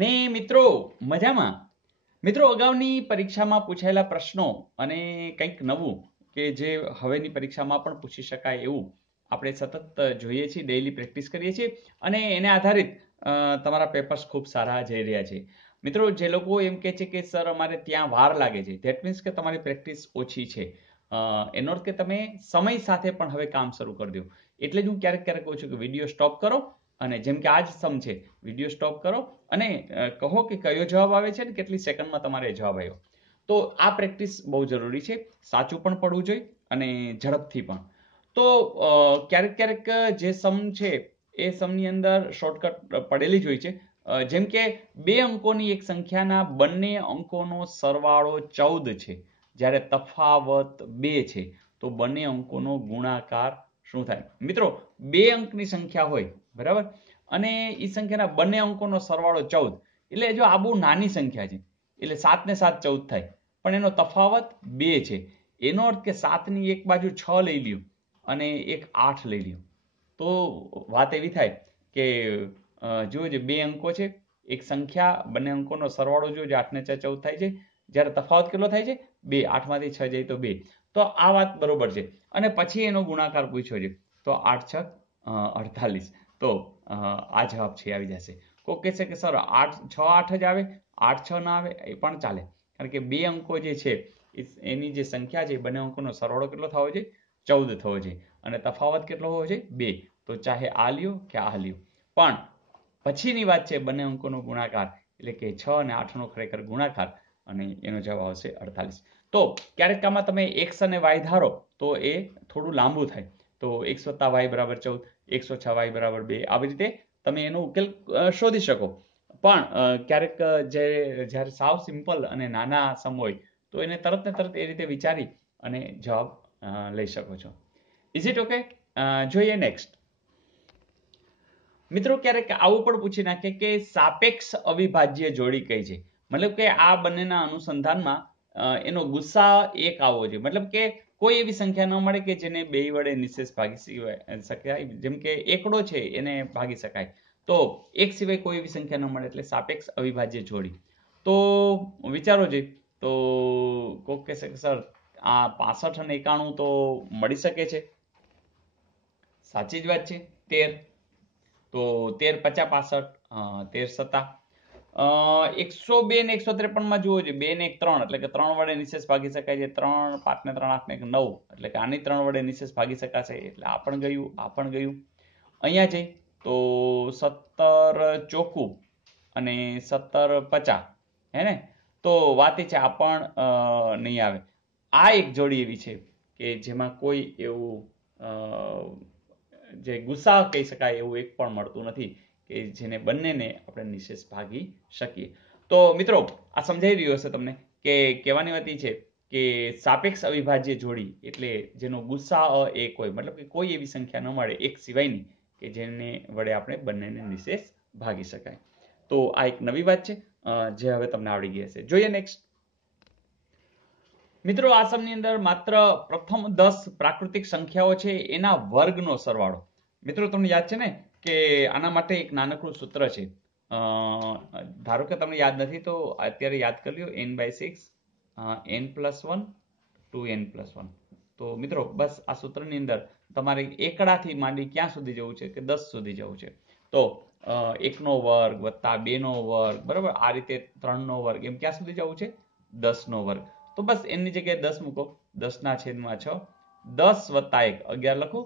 ને મિત્રો મજામાં? મિત્રો અગાઉની પરીક્ષામાં પૂછાયેલા પ્રશ્નો અને કંઈક નવું કે જે હવેની પરીક્ષામાં પણ પૂછી શકાય એવું આપણે સતત જોઈએ છીએ, ડેઈલી પ્રેક્ટિસ કરીએ છીએ અને એને આધારિત તમારા પેપર્સ ખૂબ સારા જઈ રહ્યા છે. મિત્રો જે લોકો એમ કહે છે કે સર અમારે ત્યાં વાર લાગે છે, ધેટ મીન્સ કે તમારી પ્રેક્ટિસ ઓછી છે. એનો અર્થ કે તમે સમય સાથે પણ હવે કામ શરૂ કરી દો. એટલે જ હું ક્યારેક ક્યારેક કહું છું કે વિડીયો સ્ટોપ કરો અને જેમ કે આ જ સમ છે, વિડીયો સ્ટોપ કરો અને કહો કે કયો જવાબ આવે છે ને કેટલી સેકન્ડમાં તમારે જવાબ આવ્યો. તો આ પ્રેક્ટિસ બહુ જરૂરી છે. સાચું પણ પડવું જોઈએ અને ઝડપથી પણ. તો ક્યારેક ક્યારેક જે સમ છે એ સમની અંદર શોર્ટકટ પડેલી જ હોય છે. જેમ કે 2 અંકોની એક સંખ્યાના બંને અંકોનો સરવાળો 14 છે, જ્યારે તફાવત 2 છે, તો બંને અંકોનો ગુણાકાર શું થાય? મિત્રો 2 અંકની સંખ્યા હોય, બરાબર, અને એ સંખ્યાના બંને અંકોનો સરવાળો 14, એટલે જો આ બહુ નાની સંખ્યા છે, એટલે 7 ને 7 14 થાય, પણ એનો તફાવત 2 છે. એનો અર્થ કે 7 ની એક બાજુ 6 લઈ લ્યો અને એક 8 લઈ લ્યો, તો વાત એવી થાય કે જુઓ જે 2 અંકો છે, એક સંખ્યા બંને અંકોનો સરવાળો જો 8 ને 4 14 થાય છે, જ્યારે તફાવત કેટલો થાય છે? 2. 8 માંથી 6 જાય તો 2. તો આ વાત બરોબર છે. અને પછી એનો ગુણાકાર પૂછ્યો છે, તો 8 6 48. તો આ જવાબ છે આવી જશે. કોઈ કહેશે કે સર 8 6 8 જ આવે, 8 6 ના આવે, એ પણ ચાલે, કારણ કે 2 અંકો જે છે એની જે સંખ્યા છે બંને અંકોનો સરવાળો કેટલો થવો જોઈએ? 14 થવો જોઈએ, અને તફાવત કેટલો હોવો જોઈએ? 2. તો ચાહે આ લ્યો કે આ લ્યો, પણ પછીની વાત છે બંને અંકોનો ગુણાકાર, એટલે કે 6 અને 8 નો ખરેખર ગુણાકાર, અને એનો જવાબ આવશે 48. તો ક્યારેક આમાં તમે x અને y ધારો તો એ થોડું લાંબુ થાય. તો x + y = 14, x - y = 2, આવી રીતે તમે એનો ઉકેલ શોધી શકો. પણ ક્યારેક જ્યારે સાવ સિમ્પલ અને નાના સમ હોય તો એને તરત ને તરત એ રીતે વિચારી અને જવાબ લઈ શકો છો. Is it okay? જોઈએ નેક્સ્ટ. મિત્રો ક્યારેક આવું પણ પૂછી નાખે કે સાપેક્ષ અવિભાજ્ય જોડી કઈ છે? મતલબ કે આ બંનેના અનુસંધાનમાં એનો ગુસ્સા 1 આવવો જોઈએ. મતલબ કે કોઈ એવી સંખ્યા ન મળે કે જેને 2 વડે નિશેષ ભાગી શકાય. જેમ કે એકડો છે એને ભાગી શકાય, તો 1 સિવાય કોઈ એવી સંખ્યા ન મળે, એટલે સાપેક્ષ અવિભાજ્ય જોડી. તો વિચારો જોઈએ. તો કોક કહેશે કે સર આ 65 અને 91 તો મળી શકે છે. સાચી જ વાત છે. 13, તો 13 50 65, 13 7, 102 ને 153 માં જુઓ જોઈએ, 2 ને 1 3, એટલે કે 3 વડે નિશેષ ભાગી શકાય છે. 3 5 ને 3 8 ને 1 9, એટલે કે આની 3 વડે નિશેષ ભાગી શકાશે, એટલે આ પણ ગયું, આ પણ ગયું. અહીંયા જઈ તો 17 ચોખ્ખું અને 17 50, હે ને? તો વાત એ છે આ પણ નહીં આવે. આ એક જોડી એવી છે કે જેમાં કોઈ એવું જે ગુસ્સા કહી શકાય એવું એક પણ મળતું નથી કે જેને બંનેને આપણે નિશેષ ભાગી શકીએ. તો મિત્રો આ સમજાઈ રહ્યું હશે તમને કે કહેવાની વાત એ છે કે સાપેક્ષ અવિભાજ્ય જોડી એટલે જેનો ગુસ્સા 1 હોય, મતલબ કે કોઈ એવી સંખ્યા ન મળે એક સિવાયની કે જેને વડે આપણે બંનેને નિશેષ ભાગી શકાય. તો આ એક નવી વાત છે જે હવે તમને આવડી ગઈ હશે. જોઈએ નેક્સ્ટ. મિત્રો આ સમની અંદર માત્ર પ્રથમ 10 પ્રાકૃતિક સંખ્યાઓ છે એના વર્ગનો સરવાળો. મિત્રો તમને યાદ છે ને કે આના માટે એક નાનકડું સૂત્ર છે. ધારો કે તમને યાદ નથી તો અત્યારે યાદ કરી લ્યો, n/6 n+1 2n+1. તો મિત્રો બસ આ સૂત્રની અંદર તમારે એકડાથી માંડી ક્યાં સુધી જવું છે કે 10 સુધી જવું છે. તો 1 નો વર્ગ વત્તા 2 નો વર્ગ, બરાબર, આ રીતે 3 નો વર્ગ, એમ ક્યાં સુધી જવું છે? 10 નો વર્ગ. તો બસ એની જગ્યાએ 10 મૂકો, 10/6, 10 + 1 11 લખો,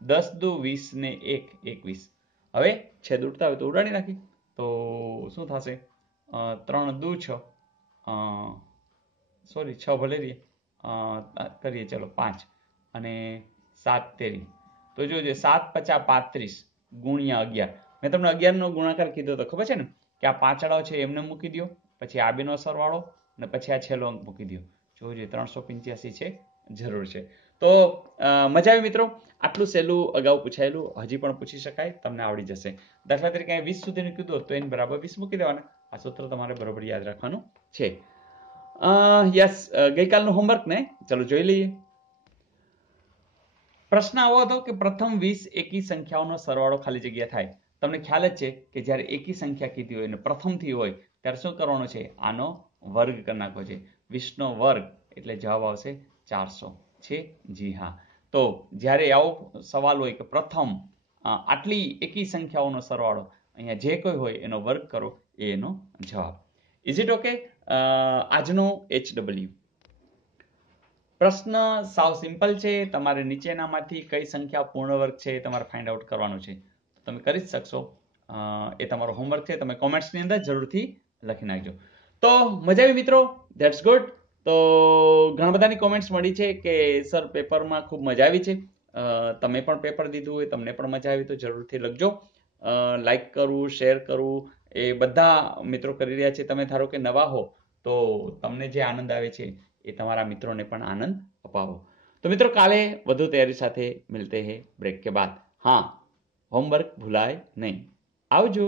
10 દુ 20 ને 1 21. હવે છેદ ઉડતા હોય તો ઉડાડી નાખી, તો શું થશે? 3 દુ 6, સોરી 6 ભલે રહીએ, કરીએ ચલો 5 અને 7 તેરી. તો જોજો 7 50 35 ગુણ્યા 11. મેં તમને 11 નો ગુણાકાર કીધો તો ખબર છે ને કે આ પાંચડાઓ છે એમને મૂકી દો, પછી આ બેનો સરવાળો અને પછી આ છેલ્લો અંક મૂકી દો. જોજો 385 છે, જરૂર છે. તો મજા આવી મિત્રો. આટલું સહેલું અગાઉ પૂછાયેલું હજી પણ પૂછી શકાય, તમને આવડી જશે. દાખલા તરીકે 20 સુધીનું કીધું તો n બરાબર 20 મૂકી દેવાના. આ સૂત્ર તમારે બરોબર યાદ રાખવાનું છે. યસ, ગઈકાલનું હોમવર્ક ને ચલો જોઈ લઈએ. પ્રશ્ન આવો હતો કે પ્રથમ 20 એકી સંખ્યાઓનો સરવાળો ખાલી જગ્યા થાય. તમને ખ્યાલ જ છે કે જ્યારે એકી સંખ્યા કીધી હોય અને પ્રથમથી હોય ત્યારે શું કરવાનું છે? આનો વર્ગ કરી નાખવો છે. 20 નો વર્ગ એટલે જવાબ આવશે 400 છે. જી હા. તો જ્યારે આવો સવાલ હોય કે પ્રથમ આટલી એકી સંખ્યાઓનો સરવાળો અહીંયા જે કોઈ હોય એનો વર્ગ કરો એ એનો જવાબ. Is it okay? આજનો HW પ્રશ્ન સાવ સિમ્પલ છે. તમારે નીચેનામાંથી કઈ સંખ્યા પૂર્ણ વર્ગ છે એ તમારે ફાઇન્ડ આઉટ કરવાનું છે. તમે કરી જ શકશો. એ તમારો હોમવર્ક છે. તમે કોમેન્ટ્સની અંદર જરૂરથી લખી નાખજો. તો મજા આવી મિત્રો? That's good. તો ઘણા બધાની કોમેન્ટ્સ મળી છે કે સર પેપરમાં ખૂબ મજા આવી છે. તમે પણ પેપર દીધું હોય, તમને પણ મજા આવી તો જરૂરથી લખજો. લાઈક કરવું, શેર કરવું એ બધા મિત્રો કરી રહ્યા છે. તમે ધારો કે નવા હો તો તમને જે આનંદ આવે છે એ તમારા મિત્રોને પણ આનંદ અપાવો. તો મિત્રો કાલે વધુ તૈયારી સાથે મિલતે હૈ બ્રેક કે બાદ. હા, હોમવર્ક ભૂલાય નહીં. આવજો.